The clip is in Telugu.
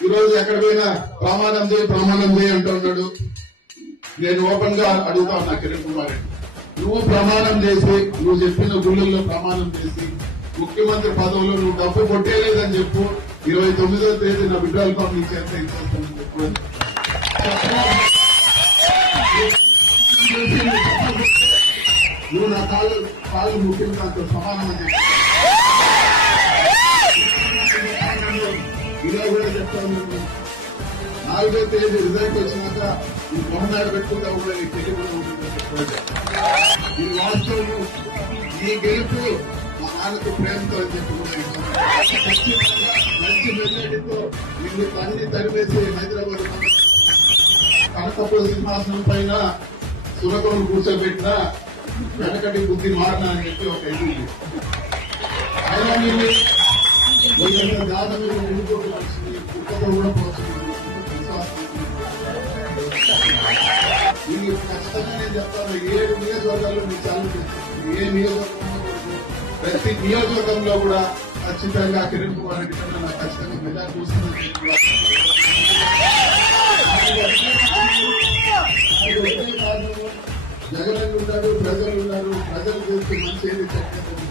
ఈ రోజు ఎక్కడ పోయినా ప్రమాణం చేయి ప్రమాణం చేయి అంటున్నాడు నేను ఓపెన్గా అడుగుతా ఉన్నా కిరణ్ కుమార్ నువ్వు ప్రమాణం చేసి నువ్వు చెప్పిన గుళ్ళల్లో ప్రమాణం చేసి ముఖ్యమంత్రి పదవులో నువ్వు డబ్బు కొట్టేయలేదని చెప్పు ఇరవై తొమ్మిదో తేదీ నా బిడ్డల పనులు నీ చేత ఇచ్చేస్తానని చెప్పు నువ్వు నా కాళ్ళు కాళ్ళు ముఖ్యం దాంతో సమానం అని చెప్పు. ఇలా కూడా చెప్తాను నాలుగో తేదీ రిజల్ట్ వచ్చినాక ఈ మొహనాడు పెట్టుకుంటా కూడా నీకు తెలివి కూడా ఉంటుందని ఈ వాస్తవం ఈ గెలుపు మా నాన్నకు ప్రేమతో అని చెప్పి కూడా మంచి మెల్లడితో నిన్ను తన్ని తరిమేసి హైదరాబాద్ కనకపుర సింహాసనం పైన సురకం కూర్చోబెట్టిన వెనకటి బుద్ధి మారిన అని చెప్పి ఒక ఇది ఉంది. అయినా దాదాపు ఎన్నుకోవాల్సింది కూడా పోతుంది ఖచ్చితంగా నేను చెప్తాను ఏడు నియోజకవర్గాల్లో మీకు ఏ నియోజకవర్గంలో ప్రతి నియోజకవర్గంలో కూడా ఖచ్చితంగా కిరణ్ కుమార్ రెడ్డి కన్నా నాకు ఖచ్చితంగా మెజార్ చూస్తుందని జగన్ ఉంటాడు ప్రజలు ఉన్నారు ప్రజలు చేస్తే మంచి ఏది చెడ్డ